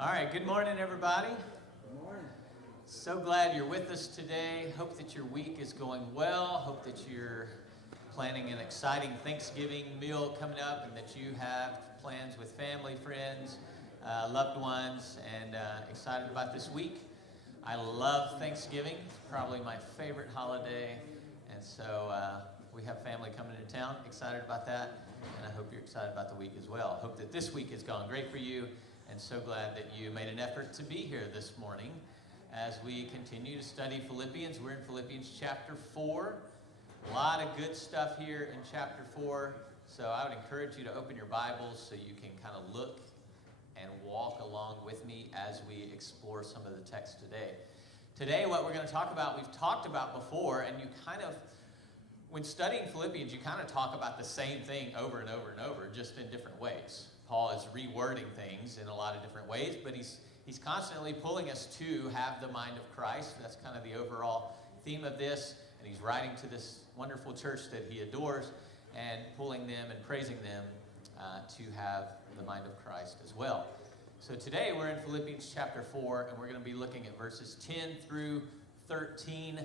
All right, good morning, everybody. Good morning. So glad you're with us today. Hope that your week is going well. Hope that you're planning an exciting Thanksgiving meal coming up and that you have plans with family, friends, loved ones, and excited about this week. I love Thanksgiving. It's probably my favorite holiday, and so we have family coming into town. Excited about that, and I hope you're excited about the week as well. Hope that this week has gone great for you, and so glad that you made an effort to be here this morning as we continue to study Philippians. We're in Philippians chapter 4. A lot of good stuff here in chapter 4, so I would encourage you to open your Bibles so you can kind of look and walk along with me as we explore some of the text today. Today, what we're going to talk about, we've talked about before, and you kind of, when studying Philippians, you kind of talk about the same thing over and over and over, just in different ways. Paul is rewording things in a lot of different ways, but he's constantly pulling us to have the mind of Christ. That's kind of the overall theme of this, and he's writing to this wonderful church that he adores and pulling them and praising them to have the mind of Christ as well. So today we're in Philippians chapter 4, and we're going to be looking at verses 10 through 13.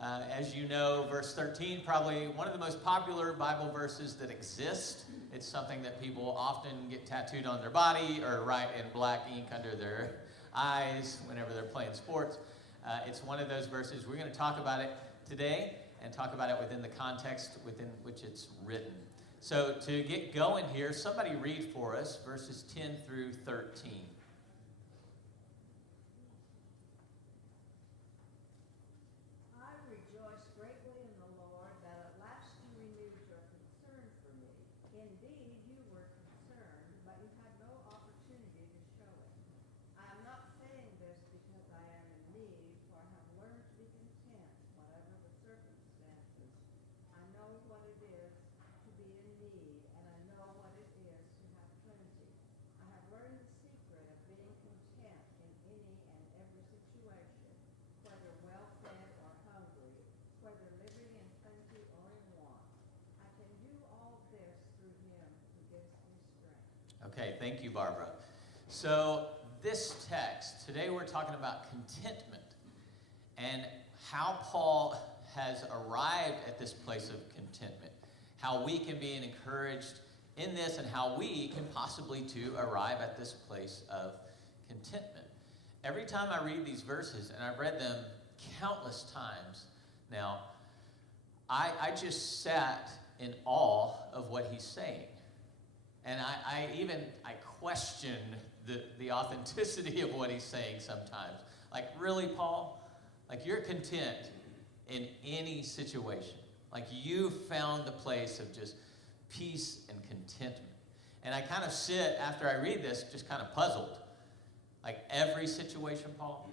As you know, verse 13, probably one of the most popular Bible verses that exist. It's something that people often get tattooed on their body or write in black ink under their eyes whenever they're playing sports. It's one of those verses. We're going to talk about it today and talk about it within the context within which it's written. So to get going here, somebody read for us verses 10 through 13. Okay, thank you, Barbara. So this text, today we're talking about contentment and how Paul has arrived at this place of contentment, how we can be encouraged in this, and how we can possibly too arrive at this place of contentment. Every time I read these verses, and I've read them countless times now, I just sat in awe of what he's saying. And I question the authenticity of what he's saying sometimes. Like, really, Paul? Like, you're content in any situation. Like, you found the place of just peace and contentment. And I kind of sit, after I read this, just kind of puzzled. Like, every situation, Paul?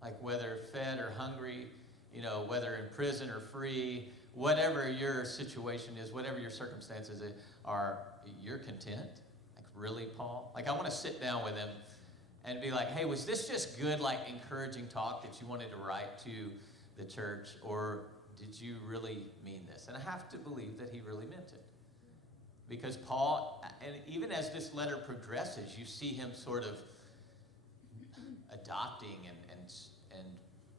Like, whether fed or hungry, whether in prison or free, whatever your situation is, whatever your circumstances are, you're content? Like, really, Paul? Like, I want to sit down with him and be like, hey, was this just good, like, encouraging talk that you wanted to write to the church, or did you really mean this? And I have to believe that he really meant it. Because Paul, and even as this letter progresses, you see him sort of adopting and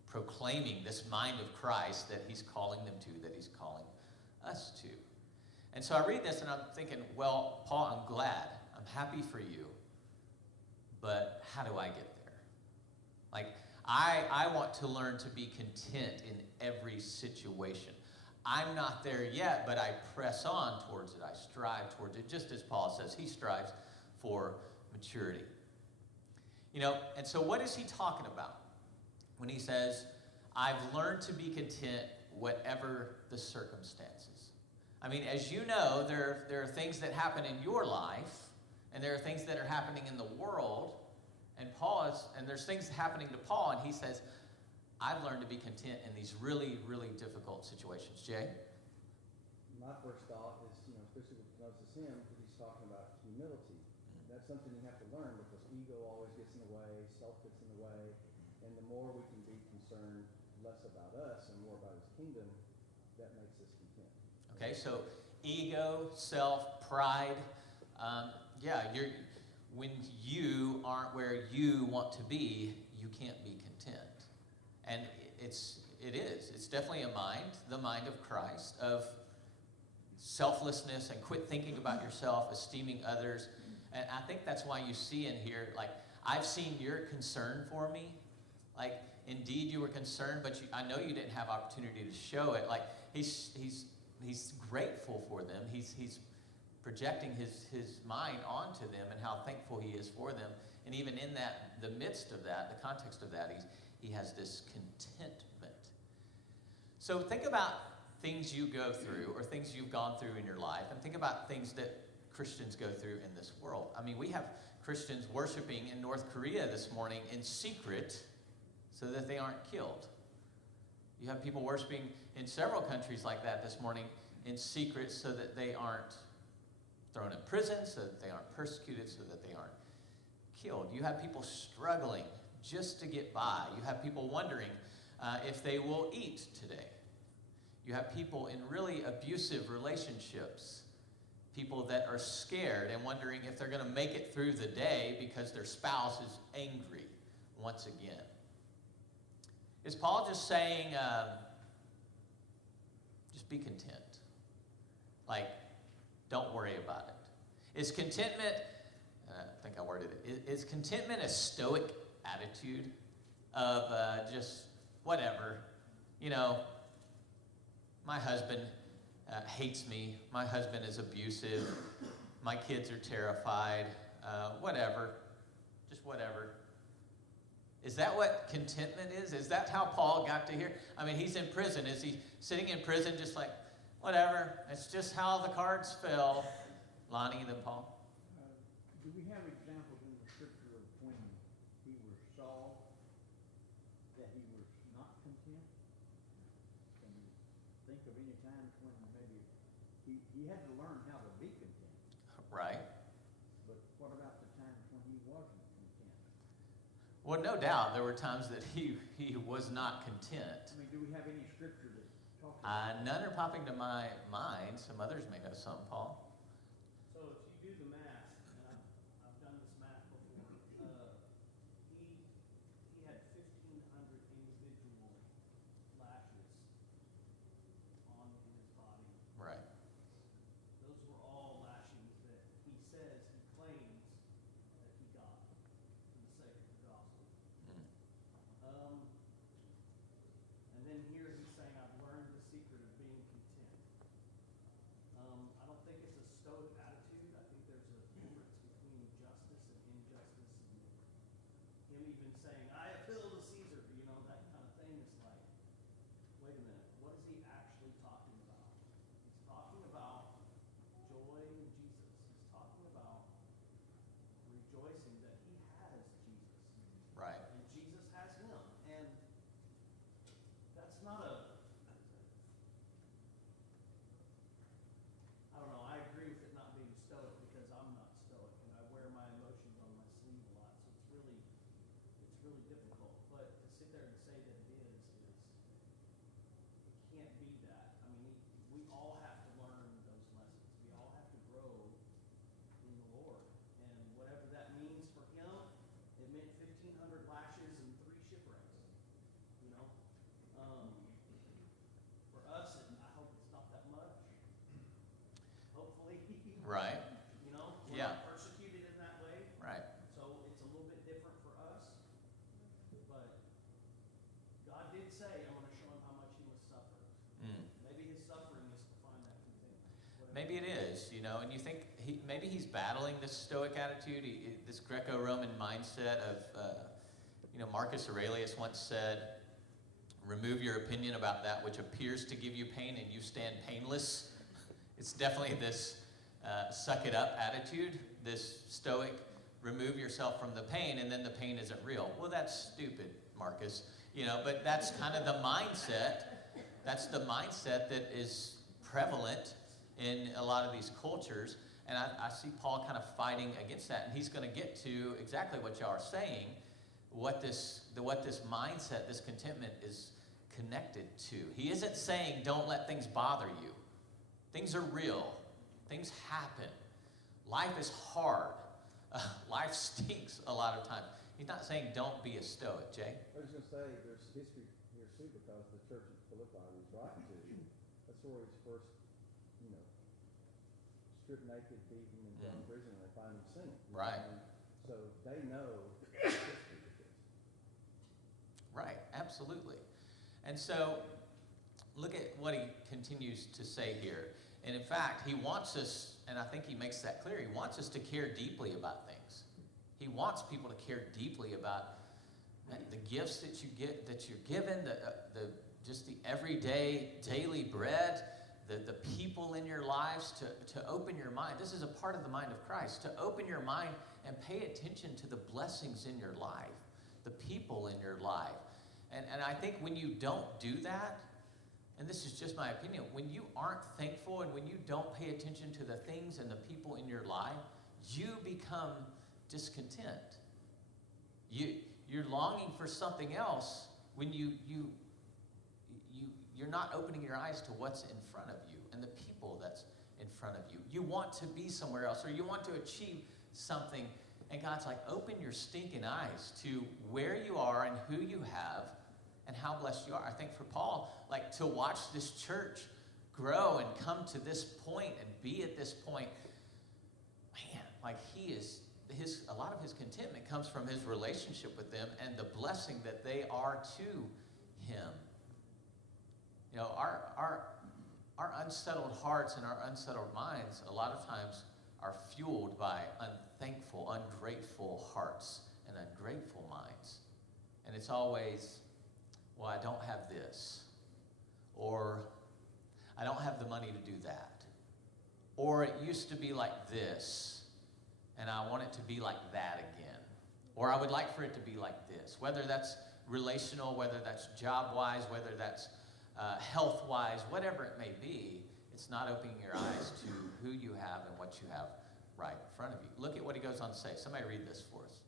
proclaiming this mind of Christ that he's calling them to, that he's calling us to. And so I read this and I'm thinking, well, Paul, I'm glad. I'm happy for you. But how do I get there? Like, I want to learn to be content in every situation. I'm not there yet, but I press on towards it. I strive towards it, just as Paul says, he strives for maturity. And so what is he talking about when he says, I've learned to be content whatever the circumstances? I mean, as you know, there are things that happen in your life, and there are things that are happening in the world, and there's things happening to Paul, and he says, I've learned to be content in these really, really difficult situations. Jay? My first thought is, especially with Moses him, because he's talking about humility. That's something you have to learn, because ego always gets in the way, self gets in the way, and the more we can be concerned less about us and more about his kingdom, that makes us content. Okay, so ego, self, pride. when you aren't where you want to be, you can't be content. And it's definitely the mind of Christ, of selflessness and quit thinking about yourself, esteeming others. And I think that's why you see in here, like, I've seen your concern for me. Like, indeed you were concerned, but I know you didn't have opportunity to show it. Like, he's grateful for them. He's projecting his mind onto them and how thankful he is for them. And even in that, the midst of that, the context of that, he has this contentment. So think about things you go through or things you've gone through in your life, and think about things that Christians go through in this world. I mean, we have Christians worshiping in North Korea this morning in secret so that they aren't killed. You have people worshiping in several countries like that this morning in secret so that they aren't thrown in prison, so that they aren't persecuted, so that they aren't killed. You have people struggling just to get by. You have people wondering if they will eat today. You have people in really abusive relationships, people that are scared and wondering if they're going to make it through the day because their spouse is angry once again. Is Paul just saying, just be content? Like, don't worry about it. Is contentment, I think I worded it, is contentment a stoic attitude of just whatever? You know, my husband hates me. My husband is abusive. My kids are terrified. Whatever. Just whatever. Is that what contentment is? Is that how Paul got to here? I mean, he's in prison. Is he sitting in prison just like, whatever, it's just how the cards fell? Lonnie, then Paul? Do we have examples in the scripture of when he was Saul that he was not content? Can you think of any times when maybe he had to learn how to be content? Right. But what about the times when he wasn't content? Well, no doubt there were times that he was not content. I mean, do we have any scripture that talks about None are popping to my mind. Some others may know some, Paul. So if you do the math, and I've done this math before, he had 1,500 individual lashes on his body. Right. Those were all lashings that he says, he claims that he got for the sake of the gospel. And then here he's saying, I've learned the secret of being content. I don't think it's a stoic attitude. I think there's a difference between justice and injustice, and him even saying, I appeal to Caesar, you know, that kind of thing is like, wait a minute, what is he actually talking about? He's talking about joy in Jesus. He's talking about rejoicing that he has Jesus. Right. And Jesus has him. And that's not a, I don't know, I agree with it not being stoic because I'm not stoic and I wear my emotions on my sleeve a lot. So it's really difficult. But to sit there and say that it can't be that. I mean, we all have to learn those lessons. We all have to grow in the Lord. And whatever that means for him, it meant 1,500 lashes and 3 shipwrecks. You know? For us, I hope it's not that much. Hopefully. Right. You know? We're Yeah. not persecuted in that way. Right. So it's a little bit different for us. But God did say, I'm going to show him how much he must suffer. Maybe his suffering is to find that contentment. Whatever. Maybe it is, you know, and you think maybe he's battling this stoic attitude, this Greco-Roman mindset of, Marcus Aurelius once said, remove your opinion about that which appears to give you pain and you stand painless. It's definitely this suck it up attitude, this stoic, remove yourself from the pain and then the pain isn't real. Well, that's stupid, Marcus, but that's kind of the mindset. That's the mindset that is prevalent in a lot of these cultures. And I see Paul kind of fighting against that. And he's going to get to exactly what y'all are saying, what this mindset, this contentment is connected to. He isn't saying don't let things bother you. Things are real. Things happen. Life is hard. life stinks a lot of times. He's not saying don't be a stoic, Jay. I was going to say, there's history here too, because the church at Philippi was writing to, that's where he's first, stripped naked, beaten, and thrown in prison, and they find him singing. Right. And so they know the history of this. Right, absolutely. And so, look at what he continues to say here. And in fact, he wants us, and I think he makes that clear, he wants us to care deeply about things. He wants people to care deeply about the gifts that you get, that you're given, just the everyday, daily bread, the people in your lives, to open your mind. This is a part of the mind of Christ, to open your mind and pay attention to the blessings in your life, the people in your life. And I think when you don't do that, and this is just my opinion, when you aren't thankful and when you don't pay attention to the things and the people in your life, you become discontent. You're longing for something else when you're not opening your eyes to what's in front of you and the people that's in front of you. You want to be somewhere else, or you want to achieve something, and God's like, open your stinking eyes to where you are and who you have and how blessed you are. I think for Paul, like, to watch this church grow and come to this point and be at this point, man, like a lot of his contentment comes from his relationship with them and the blessing that they are to him. Our unsettled hearts and our unsettled minds a lot of times are fueled by unthankful, ungrateful hearts and ungrateful minds. And it's always, well, I don't have this, or I don't have the money to do that, or it used to be like this, and I want it to be like that again, or I would like for it to be like this, whether that's relational, whether that's job-wise, whether that's health-wise, whatever it may be. It's not opening your eyes to who you have and what you have right in front of you. Look at what he goes on to say. Somebody read this for us.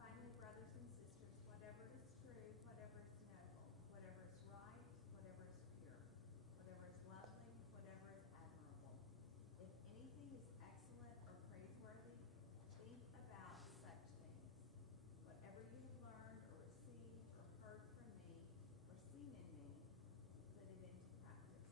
Finally, brothers and sisters, whatever is true, whatever is noble, whatever is right, whatever is pure, whatever is lovely, whatever is admirable, if anything is excellent or praiseworthy, think about such things. Whatever you have learned or received or heard from me or seen in me, put it into practice,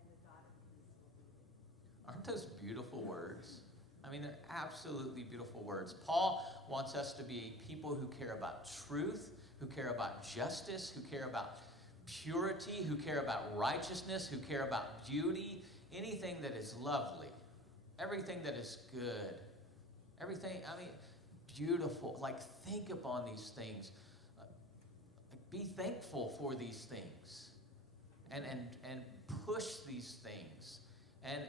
and the God of peace will be with you. Aren't those beautiful words? I mean, they're absolutely beautiful words. Paul wants us to be people who care about truth, who care about justice, who care about purity, who care about righteousness, who care about beauty, anything that is lovely, everything that is good, everything, beautiful. Like, think upon these things. Be thankful for these things and push these things. And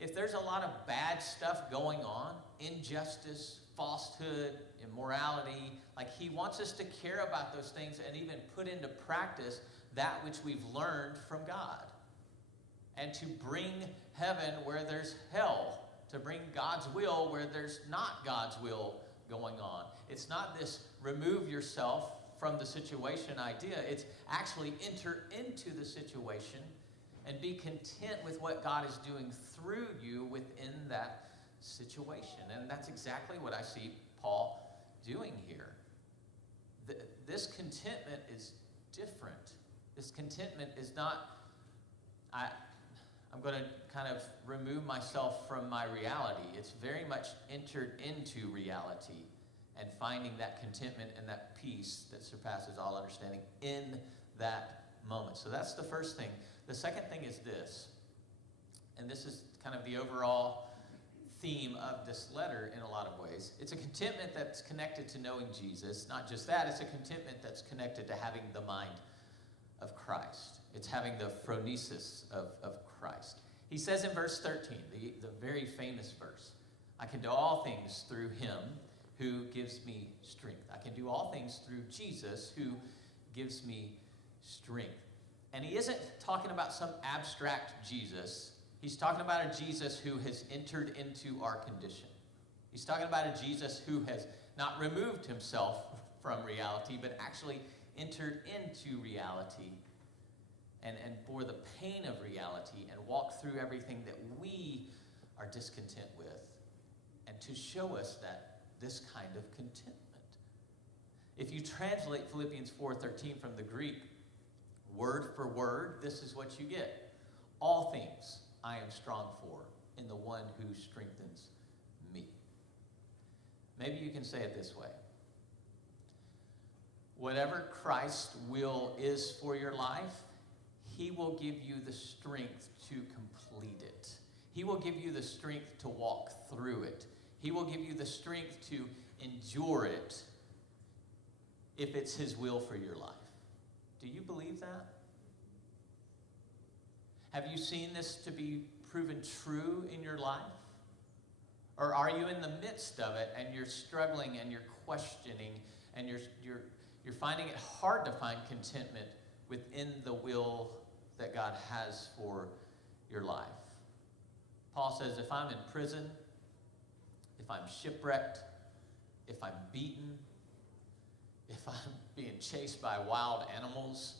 if there's a lot of bad stuff going on, injustice, falsehood, immorality, like, he wants us to care about those things and even put into practice that which we've learned from God. And to bring heaven where there's hell, to bring God's will where there's not God's will going on. It's not this remove yourself from the situation idea. It's actually enter into the situation and be content with what God is doing through you within that situation. And that's exactly what I see Paul doing here. This contentment is different. This contentment is not, I'm going to kind of remove myself from my reality. It's very much entered into reality and finding that contentment and that peace that surpasses all understanding in that moment. So that's the first thing. The second thing is this, and this is kind of the overall theme of this letter in a lot of ways. It's a contentment that's connected to knowing Jesus. Not just that, it's a contentment that's connected to having the mind of Christ. It's having the phronesis of Christ. He says in verse 13, the very famous verse, I can do all things through him who gives me strength. I can do all things through Jesus who gives me strength. And he isn't talking about some abstract Jesus. He's talking about a Jesus who has entered into our condition. He's talking about a Jesus who has not removed himself from reality, but actually entered into reality and bore the pain of reality and walked through everything that we are discontent with, and to show us that this kind of contentment. If you translate Philippians 4:13 from the Greek, word for word, this is what you get. All things I am strong for in the one who strengthens me. Maybe you can say it this way. Whatever Christ's will is for your life, he will give you the strength to complete it. He will give you the strength to walk through it. He will give you the strength to endure it if it's his will for your life. Do you believe that? Have you seen this to be proven true in your life? Or are you in the midst of it and you're struggling and you're questioning and you're finding it hard to find contentment within the will that God has for your life? Paul says, if I'm in prison, if I'm shipwrecked, if I'm beaten, if I'm being chased by wild animals,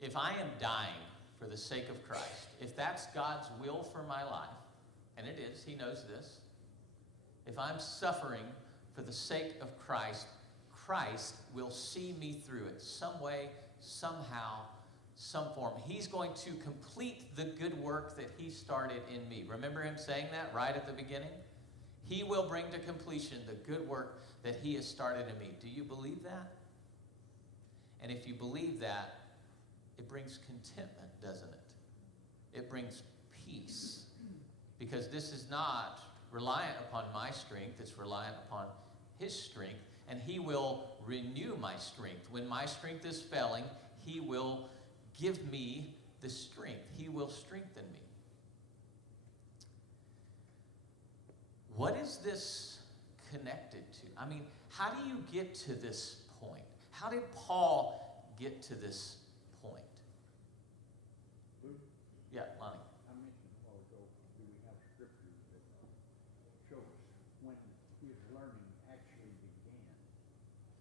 if I am dying for the sake of Christ, if that's God's will for my life, and it is, he knows this, if I'm suffering for the sake of Christ, Christ will see me through it some way, somehow, some form. He's going to complete the good work that he started in me. Remember him saying that right at the beginning? He will bring to completion the good work that he has started in me. Do you believe that? And if you believe that, it brings contentment, doesn't it? It brings peace. Because this is not reliant upon my strength, it's reliant upon his strength, and he will renew my strength. When my strength is failing, he will give me the strength. He will strengthen me. What is this connected to? I mean, how do you get to this point? How did Paul get to this point? Yeah, Lonnie. I mentioned a while ago, do we have scriptures that show us when his learning actually began?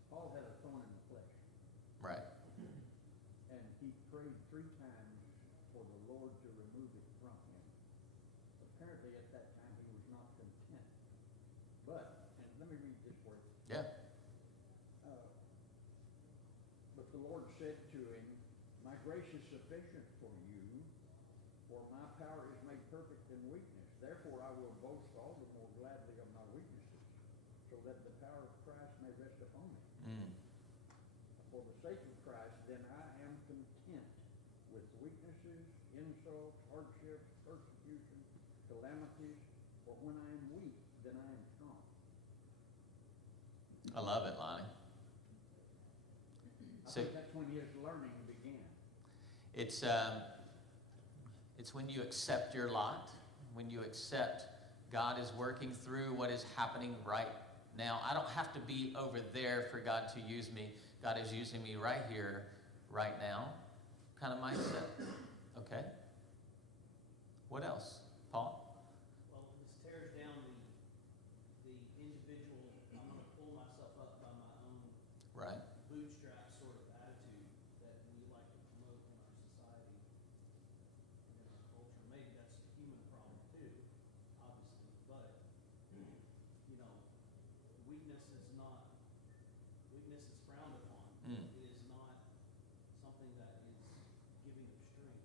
Paul had a thorn in the flesh. Right. And he prayed 3 times for the Lord to remove it from him. Apparently at that time he was not content. But, and let me read this for you. Yeah. But the Lord said to him, my grace is sufficient for you, for my power is made perfect in weakness. Therefore I will boast all the more gladly of my weaknesses, so that the power of Christ may rest upon me. For the sake of Christ, then I am content with weaknesses, insults, hardships, persecution, calamities, for when I am weak, then I am strong. I love it, Lonnie. I think that's when his learning began. It's when you accept your lot, when you accept God is working through what is happening right now. I don't have to be over there for God to use me. God is using me right here, right now, kind of mindset. Okay. What else? Paul? Well, this tears down the individual, I'm going to pull myself up by my own Right. bootstrap sort of attitude that we like to promote in our society and in our culture. Maybe that's a human problem too, obviously, but weakness is frowned upon. It is not something that is giving of strength,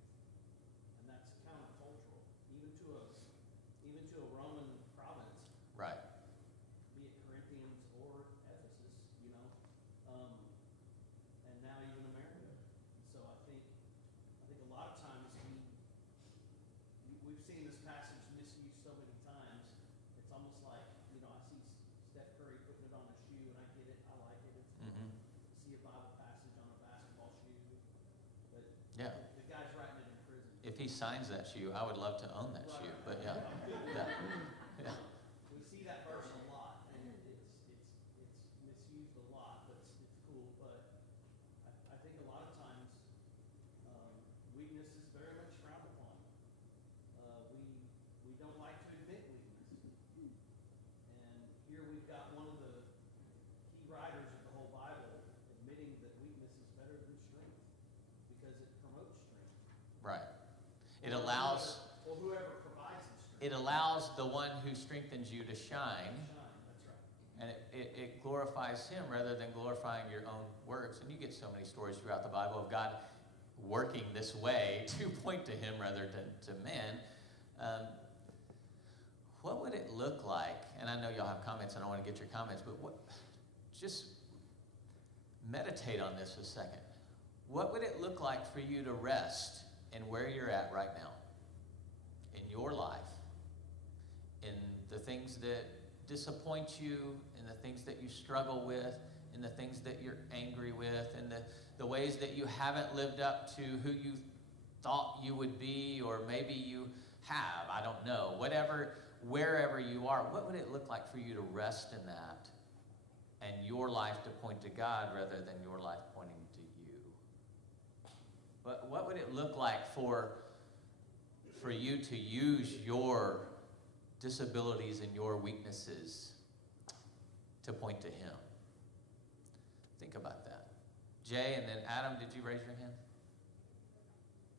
and that's countercultural, even to a Roman province. Right. Be it Corinthians or Ephesus, and now even America. And so I think a lot of times we've seen this passage misused so many times. It's almost like, I see Steph Curry putting it on a shoe, and I get it, I like it. It's Mm-hmm. see a Bible passage on a basketball shoe, but Yeah. the guy's writing it in prison. If he signs that shoe, I would love to own that shoe. But yeah. Yeah. Yeah. We see that verse a lot, and it's misused a lot, but it's cool. But I think a lot of times weakness is very much frowned upon. We don't like to admit weakness, and here we've got one of the key writers of the whole Bible admitting that weakness is better than strength because it promotes strength. Right. It allows. Or whoever provides the strength. it allows the one who strengthens you to shine, That's right. and it glorifies him rather than glorifying your own works. And you get so many stories throughout the Bible of God working this way to point to him rather than to men. What would it look like? And I know y'all have comments, and I want to get your comments, but just meditate on this a second. What would it look like for you to rest in where you're at right now, in your life, in the things that disappoint you, in the things that you struggle with, in the things that you're angry with, in the ways that you haven't lived up to who you thought you would be, or maybe you have, I don't know, wherever you are, what would it look like for you to rest in that and your life to point to God rather than your life pointing to you? What would it look like for you to use your disabilities and your weaknesses to point to him? Think about that. Jay, and then Adam, did you raise your hand?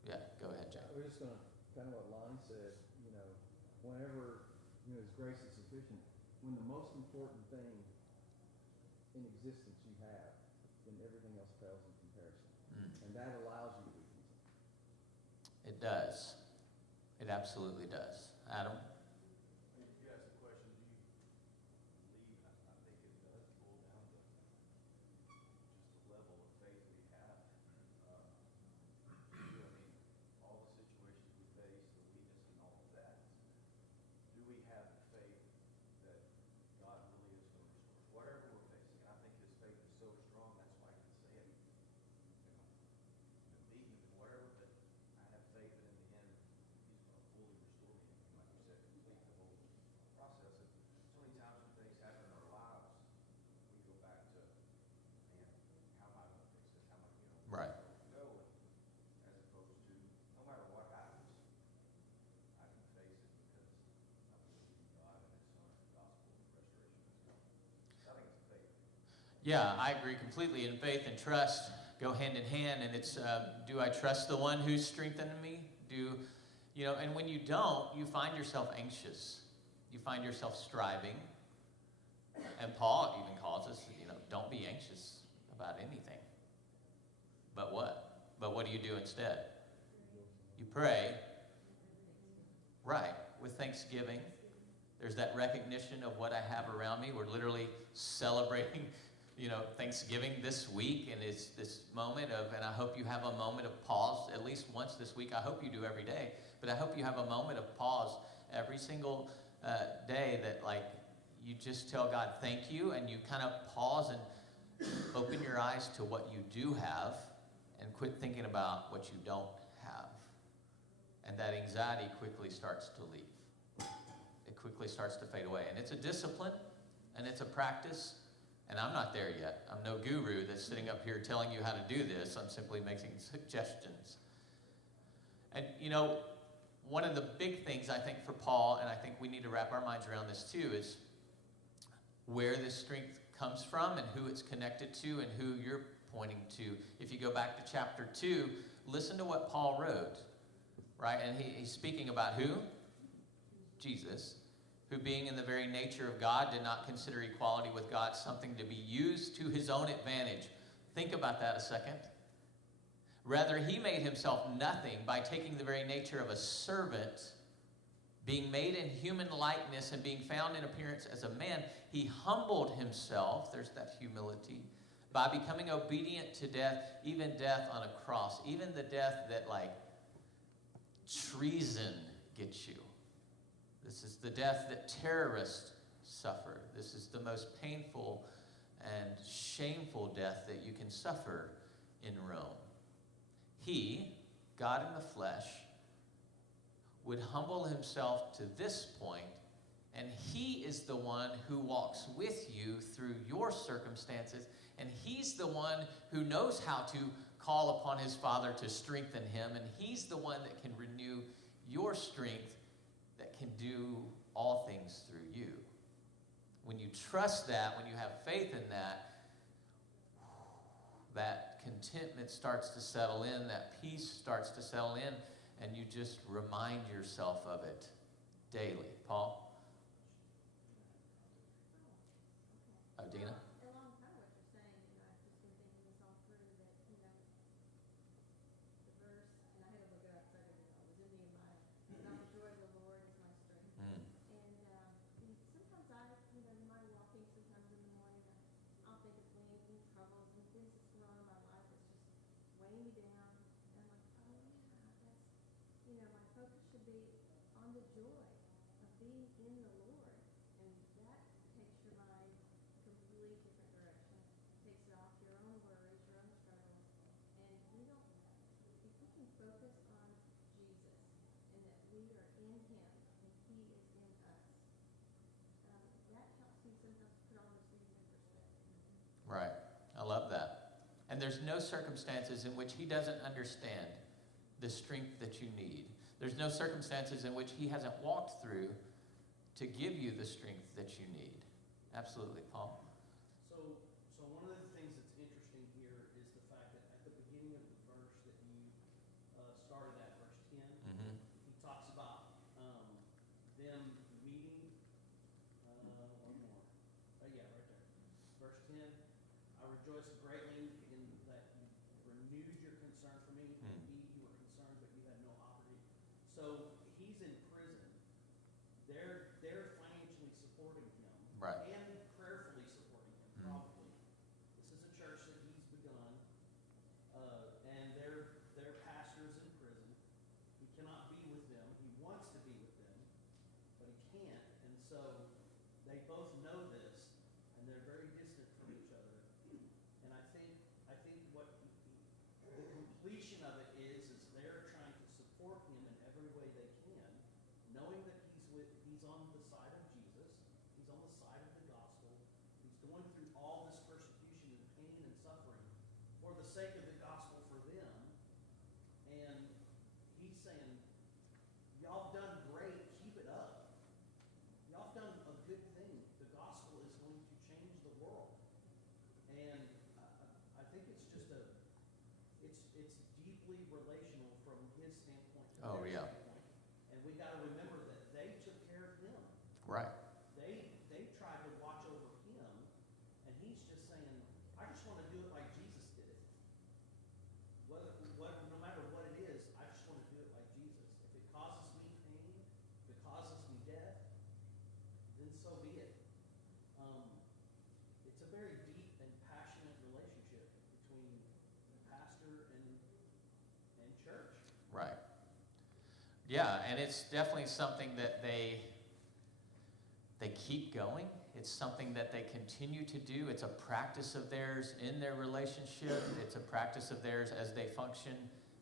Yeah, go ahead, Jay. We're just going to, kind of what Lonnie said, whenever, his grace is sufficient, when the most important thing in existence you have, then everything else pales in comparison. And that allows you to be content. It does. It absolutely does. Adam? You asked the question, do you believe? I think it does boil down to just the level of faith we have. All the situations we face, the weakness and all of that, do we have the faith that God really is going to restore whatever we're facing? And I think his faith is so strong, that's why I can say it. Lead me with whatever, but I have faith that in the end, he's going to fully restore me. And like you said, complete the whole process. And so many times when things happen in our lives, we go back to, man, how am I going to fix this? How am I, Right. go? As opposed to, no matter what happens, I can face it because I believe in God and his son and the gospel and the restoration of his coming. I think it's faith. Yeah, I agree completely. And faith and trust go hand in hand. And it's, do I trust the one who's strengthening me? And when you don't, you find yourself anxious. You find yourself striving. And Paul even calls us, don't be anxious about anything. But what? But what do you do instead? You pray. Right, with thanksgiving. There's that recognition of what I have around me. We're literally celebrating, Thanksgiving this week, and it's this moment of, and I hope you have a moment of pause at least once this week. I hope you do every day, but I hope you have a moment of pause every single day that, you just tell God thank you, and you kind of pause and open your eyes to what you do have and quit thinking about what you don't have. And that anxiety quickly starts to leave. It quickly starts to fade away. And it's a discipline, and it's a practice. And I'm not there yet. I'm no guru that's sitting up here telling you how to do this. I'm simply making suggestions. And, one of the big things I think for Paul, and I think we need to wrap our minds around this too, is where this strength comes from and who it's connected to and who you're pointing to. If you go back to chapter 2, listen to what Paul wrote, right? And he's speaking about who? Jesus, who being in the very nature of God did not consider equality with God something to be used to his own advantage. Think about that a second. Rather, he made himself nothing by taking the very nature of a servant, being made in human likeness and being found in appearance as a man. He humbled himself, there's that humility, by becoming obedient to death, even death on a cross, even the death that treason gets you. This is the death that terrorists suffer. This is the most painful and shameful death that you can suffer in Rome. He, God in the flesh, would humble himself to this point, and he is the one who walks with you through your circumstances, and he's the one who knows how to call upon his Father to strengthen him, and he's the one that can renew your strength, that can do all things through you. When you trust that, when you have faith in that, that contentment starts to settle in, that peace starts to settle in, and you just remind yourself of it daily. Paul? Oh, Dina? Along kind of what you're saying, I've just been thinking this all through, that, the verse, and I had to look it up, so I didn't know, it was in Nehemiah, about the joy of the Lord is my strength. Mm. And sometimes in my walking, sometimes in the morning, I'll think of things and troubles and things that's going on in my life that's just weighing me down. And I'm like, oh yeah, my focus should be on the joy of being in the Lord. And that takes your mind a completely different direction. Takes it off your own worries, your own struggles. And if we can focus on Jesus and that we are in Him and He is in us, that helps me sometimes put all those things in perspective. Right. I love that. And there's no circumstances in which He doesn't understand the strength that you need. There's no circumstances in which He hasn't walked through to give you the strength that you need. Absolutely, Paul. So one of the things that's interesting here is the fact that at the beginning of the verse that you started at, verse 10, Mm-hmm. he talks about them meeting. One more. Yeah, right there. Verse 10. I rejoice greatly in that you renewed your concern for me. Mm. Indeed, you were concerned, but you had no opportunity. So he's in prison. They're financially supporting him. Right. And prayerfully supporting him, Mm. probably. This is a church that he's begun. And their pastor's in prison. He cannot be with them. He wants to be with them, but he can't. And so they both know this, and they're very distant from each other. And I think what the completion of it is they're trying to support him in every way they can, knowing that he's on the side of Jesus, he's on the side of the gospel, he's going through all this persecution and pain and suffering for the sake of the gospel for them. And he's saying, y'all have done great, keep it up. Y'all have done a good thing. The gospel is going to change the world. And I think it's just it's deeply relational from his standpoint to Oh, their yeah. standpoint. And we got to remember that they took care of him. Right. They tried to watch over him, and he's just saying, I just want to do it like Jesus did it. No matter what it is, I just want to do it like Jesus. If it causes me pain, if it causes me death, then so be it. It's a very deep and passionate relationship between the pastor and church. Right. Yeah, and it's definitely something that they keep going. It's something that they continue to do. It's a practice of theirs in their relationship. It's a practice of theirs as they function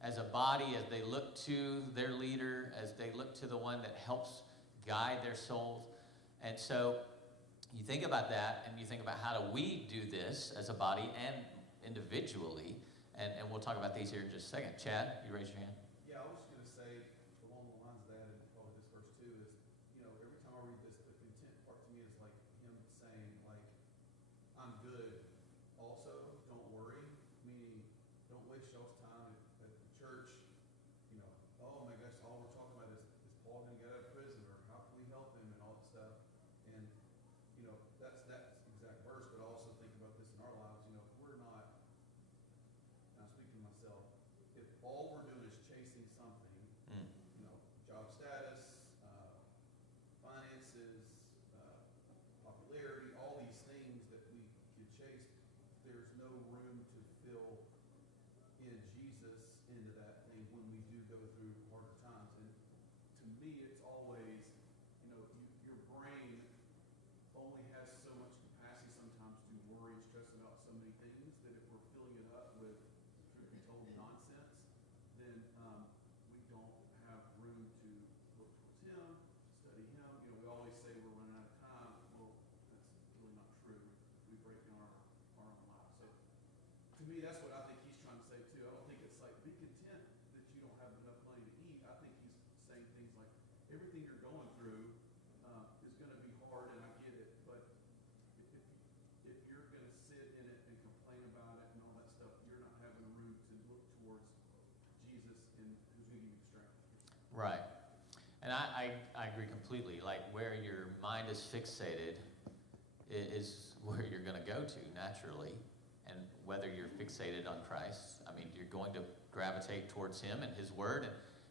as a body, as they look to their leader, as they look to the one that helps guide their souls. And so you think about that, and you think about how do we do this as a body and individually, and we'll talk about these here in just a second. Chad, you raise your hand. Yeah, I was just going to say, along the lines of that, and probably this verse too, is, every time I read this, the content part to me is like him saying, like, I'm good also, don't worry, meaning don't waste y'all's time at the church, oh my gosh, all we're talking about is Paul going to get out of prison, or how can we help him, and all that stuff. And, that's that exact verse, but I also think about this in our lives, if we're not, now speaking to myself, if all we're doing is chasing something, Mm. Job status, finances, popularity, all these things that we could chase, there's no room to fill in Jesus into that thing when we do go through harder times. And to me, it's always, your brain only has so much capacity sometimes to worry and stress about so many things that if we're filling it up with, truth be told, nonsense, then we don't have room to look towards him, study him. We always say we're running out of time. Well, that's really not true. We break down our own lives. So to me, that's what I think he's trying to say too. I don't think it's like, be content that you don't have enough money to eat. I think he's saying things like, everything you're going through is going to be hard, and I get it, but if you're going to sit in it and complain about it and all that stuff, you're not having room to look towards Jesus and who's going to give you the strength. Right. And I agree completely. Like, where your mind is fixated is where you're going to go to naturally. And whether you're fixated on Christ, I mean, you're going to gravitate towards him and his word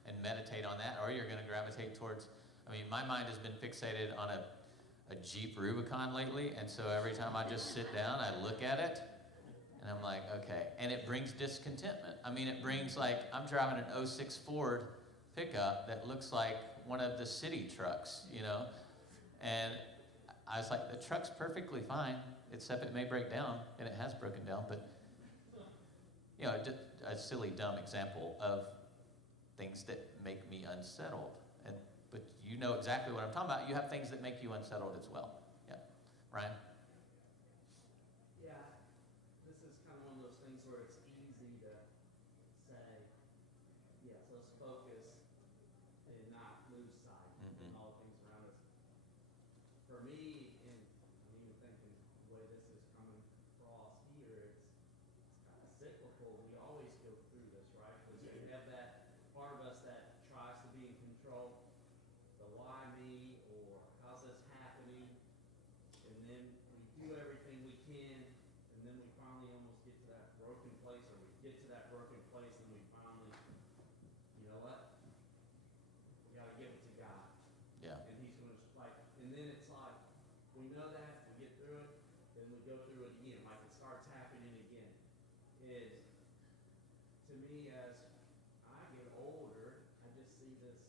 and meditate on that, or you're going to gravitate towards, I mean, my mind has been fixated on a Jeep Rubicon lately, and so every time I just sit down, I look at it, and I'm like, okay. And it brings discontentment. I mean, it brings, like, I'm driving an '06 Ford pickup that looks like one of the city trucks, you know, and I was like, the truck's perfectly fine, except it may break down, and it has broken down, but, you know, a silly, dumb example of things that make me unsettled. But you know exactly what I'm talking about. You have things that make you unsettled as well. Yeah. Ryan? Yeah, this is kind of one of those things where it's easy to say, yes, let's focus and not lose sight of all the things around us. For me, and I'm even thinking the way this is coming across here, it's kind of cyclical. We always go through this, right? Because we have that part of us that tries to be in control. The why me, or how's this happening? And then we do everything we can, and then we finally almost get to that broken place, or we get to that broken place, and we finally, you know what? We got to give it to God. Yeah. And he's going to, like, and then it's like, we know that, we get through it, then we go through it again, like it starts happening again. Is, to me, as I get older, I just see this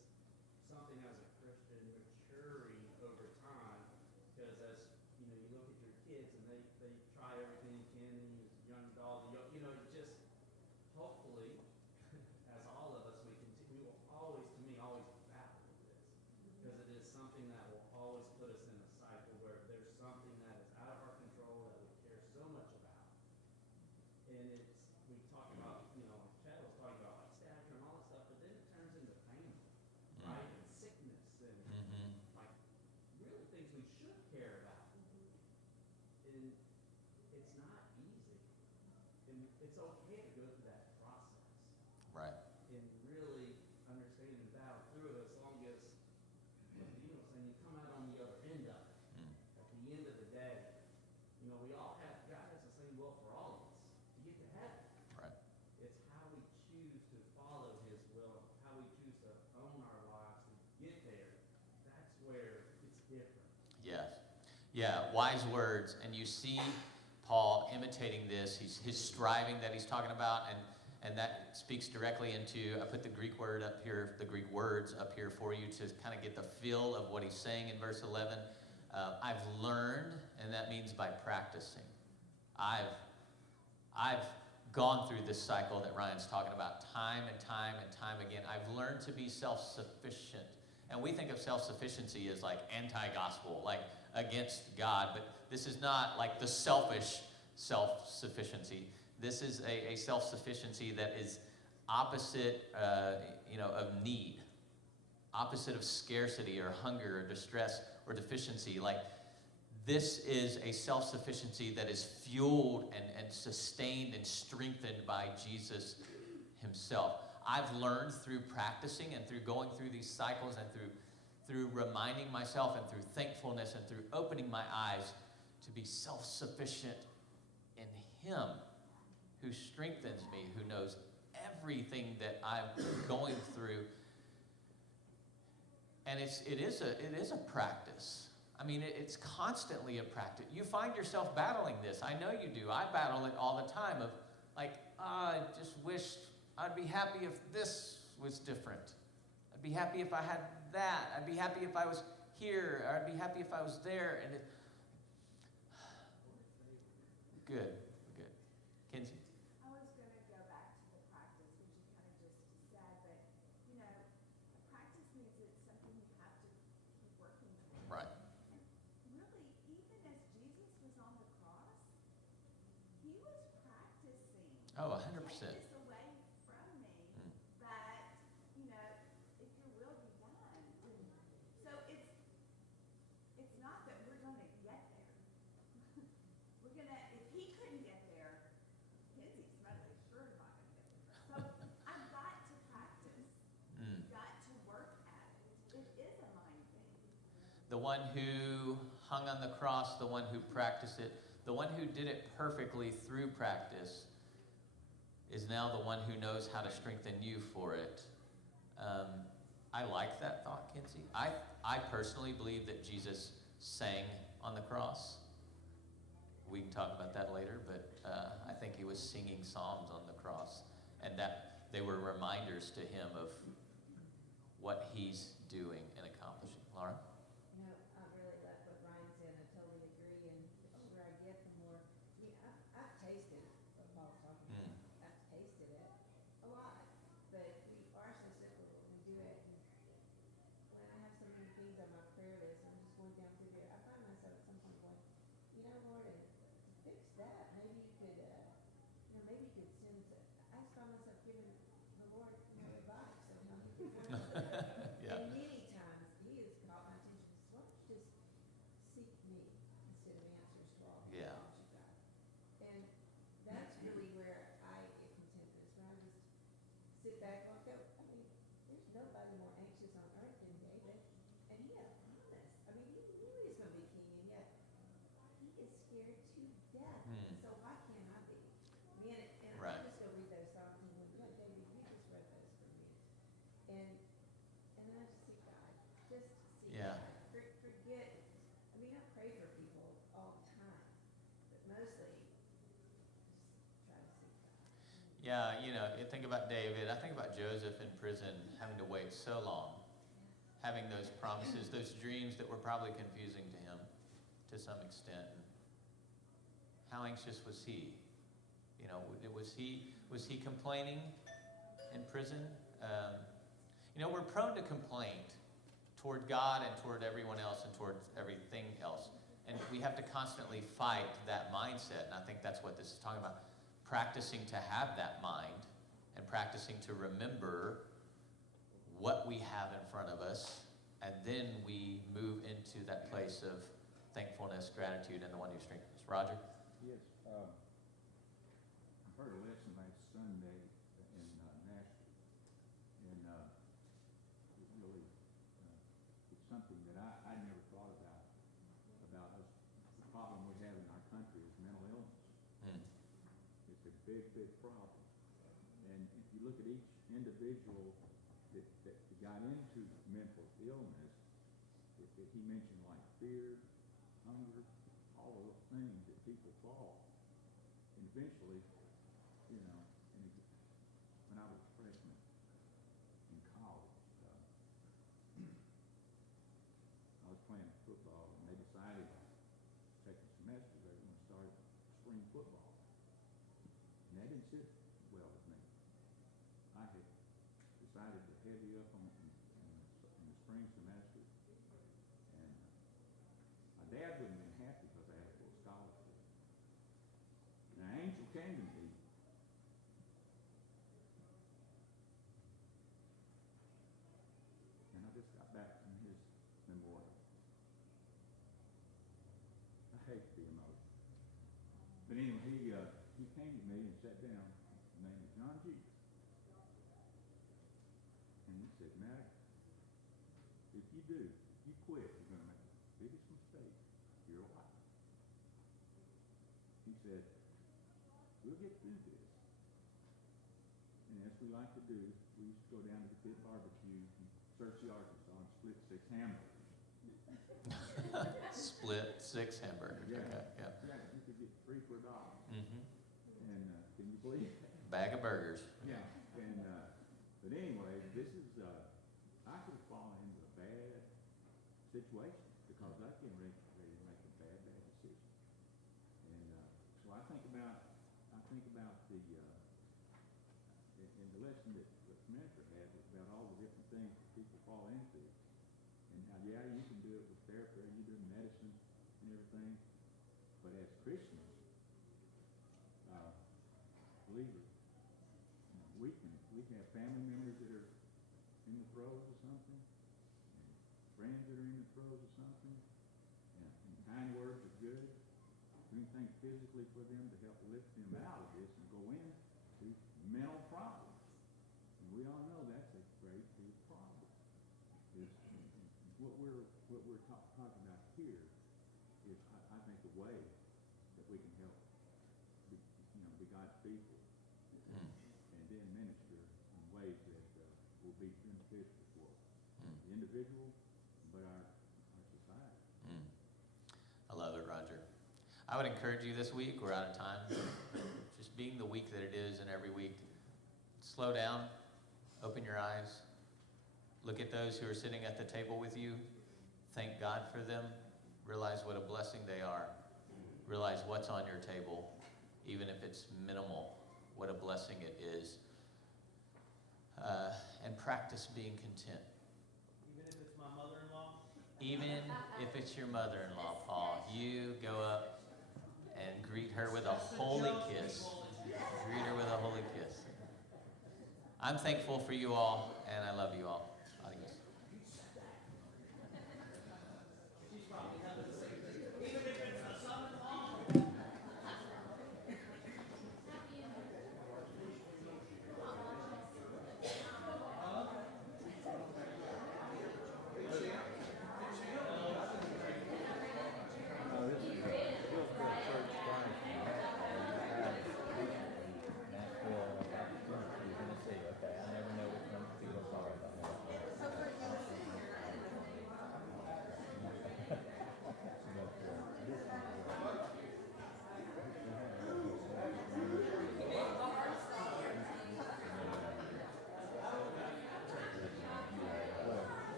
something as a Christian maturing over time, because as you know, you look at your kids and they try everything you can, and you young dog, you know, just hopefully, as all of us, we will always, to me, always battle with this, because it is something that will always put us in a cycle where there's something that is out of our control that we care so much about, and it's, we talk about, you know, Chad was talking about like stature and all that stuff, but then it turns into family, right, and sickness, and like really things we should care about, and it's not easy, and it's okay to go through that process, Right. and really understand and battle through it, as long as, like Dean was saying, you come out on the other end of it. At the end of the day, you know, we all have, God has the same will for all of us to get to heaven. Right. It's how we choose to follow his will, how we choose to own our lives to get there. That's where it's different. Yes. Yeah, wise words. And you see Paul imitating this. His striving that he's talking about, and that speaks directly into, I put the Greek word up here, the Greek words up here for you to kind of get the feel of what he's saying in verse 11. I've learned, and that means by practicing. I've gone through this cycle that Ryan's talking about time and time and time again. I've learned to be self-sufficient. And we think of self-sufficiency as like anti-gospel, like against God. But this is not like the selfish self-sufficiency. This is a self-sufficiency that is opposite, of need, opposite of scarcity or hunger or distress or deficiency. Like, this is a self-sufficiency that is fueled and sustained and strengthened by Jesus himself. I've learned through practicing and through going through these cycles and through reminding myself and through thankfulness and through opening my eyes to be self-sufficient in him who strengthens me, who knows everything that I'm going through. And it is a practice. I mean, it's constantly a practice. You find yourself battling this. I know you do. I battle it all the time of like, I just wish I'd be happy if this was different. I'd be happy if I had that. I'd be happy if I was here. Or I'd be happy if I was there. And good. Kinsey? I was going to go back to the practice, which you kind of just said, but, you know, practice means it's something you have to keep working towards. Right. Really, even as Jesus was on the cross, he was practicing. Oh, 100%. Take this away from me, but, you know, if your will be done. So it's not that we're going to get there. We're going to, if he couldn't get there, Kinsey Smedley sure not going to get there. So I've got to practice. Got to work at it. the one who hung on the cross, the one who practiced it, the one who did it perfectly through practice, is now the one who knows how to strengthen you for it. I like that thought, Kinsey. I personally believe that Jesus sang on the cross. We can talk about that later, but I think he was singing psalms on the cross, and that they were reminders to him of what he's doing and accomplishing. Laura? You know, I really like what Ryan said. I totally agree. And the older I get, the more, I mean, I've tasted what Paul's talking about. I've tasted it a lot. But we are so simple when we do it. And when I have so many things on my prayer list, I'm just going down through there. I find myself at some point going, you know, Lord, to fix that, maybe you could, maybe you could send, I just find myself giving the Lord, advice on how he can handle that. Yeah. And many times he has caught my attention, why don't you just seek me instead of answers to all the Yeah. questions you got? And that's really where I get contentment, is when I just sit back and go, I mean, there's nobody more anxious on earth than David. And he had a promise. I mean, he knew he was going to be king, and yet he is scared to death. So why can't I be? And Right. I just go read those Psalms and go, yeah, David, you just read those for me. And then I just seek God. Just seek Yeah. God. Forget. I mean, I pray for people all the time, but mostly just try to seek God. Yeah, you think about David. I think about Joseph in prison, having to wait so long, having those promises, those dreams that were probably confusing to him to some extent. How anxious was he? Was he complaining in prison? We're prone to complaint toward God and toward everyone else and toward everything else. And we have to constantly fight that mindset. And I think that's what this is talking about. Practicing to have that mind and practicing to remember what we have in front of us. And then we move into that place of thankfulness, gratitude, and the one who strengthens us. Roger? Yes, I heard a lesson last Sunday in Nashville, and it really, it's something that I never thought about us. The problem we have in our country is mental illness. It's a big, big problem. And if you look at each individual that got into mental illness, he mentioned like fear, hunger, all of those things that people fall. And eventually, when I was a freshman in college, I was playing football, and they decided second semester they were going to start spring football. And that didn't sit well with me. I had decided to heavy up on in the spring semester, and my dad wouldn't have been happy because I had a full scholarship. And an angel came to me, and I just got back from his memorial. I hate to be emotional, but anyway, he came to me and sat down. His name was John G. And he said, Matt, if you quit, you're going to make the biggest mistake of your life. He said, we'll get through this. And as we like to do, we used to go down to the pit barbecue in Searcy, Arkansas, and split 6 hamburgers. Split 6 hamburgers. Yeah. Okay, yeah. Yeah, you could get 3 for $1. Mm-hmm. And can you believe that? Bag of burgers. Yeah. And but anyway, this is I could have fallen into a bad situation because I came ready to make a bad decision. And so I think about the and the lesson that Mentor had was about all the different things that people fall into, and how you can do it with therapy, you do medicine and everything, but as Christians, believers, we can have family members that are in the throes of something, and friends that are in the throes of something, and kind words are good. Do anything physically for them to help lift them out of this and go into mental problems. And we all know that's a great big problem. Is what we're what we're talking about here is, I think, a way that we can help, be God's people, Mm. and then minister in ways that will be beneficial for Mm. the individual, but our society. Mm. I love it, Roger. I would encourage you this week, we're out of time, just being the week that it is and every week, slow down, open your eyes, look at those who are sitting at the table with you, thank God for them, realize what a blessing they are, realize what's on your table, even if it's minimal, what a blessing it is, and practice being content. Even if it's my mother-in-law? Even if it's your mother-in-law, Paul, you go up and greet her with a holy kiss. Greet her with a holy kiss. I'm thankful for you all, and I love you all. Adios.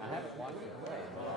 I haven't watched it play.